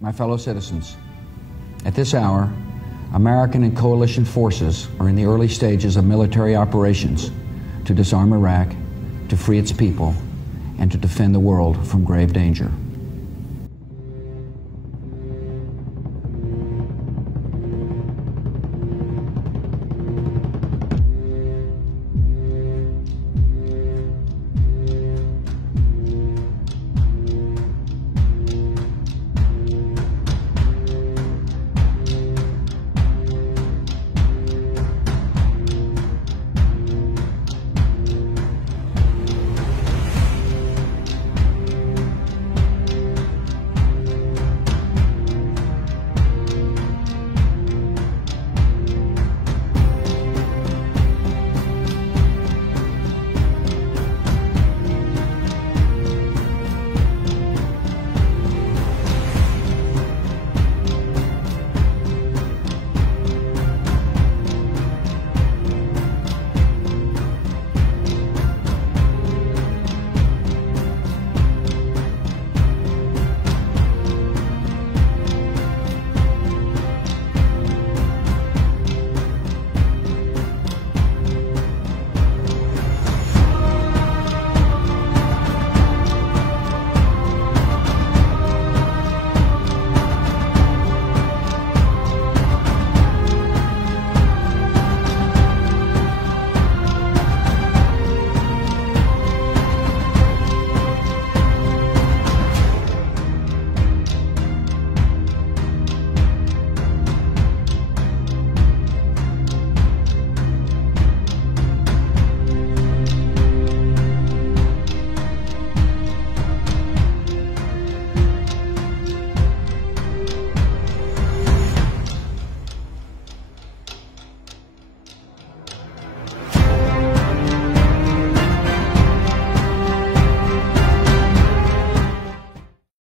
My fellow citizens, at this hour, American and coalition forces are in the early stages of military operations to disarm Iraq, to free its people, and to defend the world from grave danger.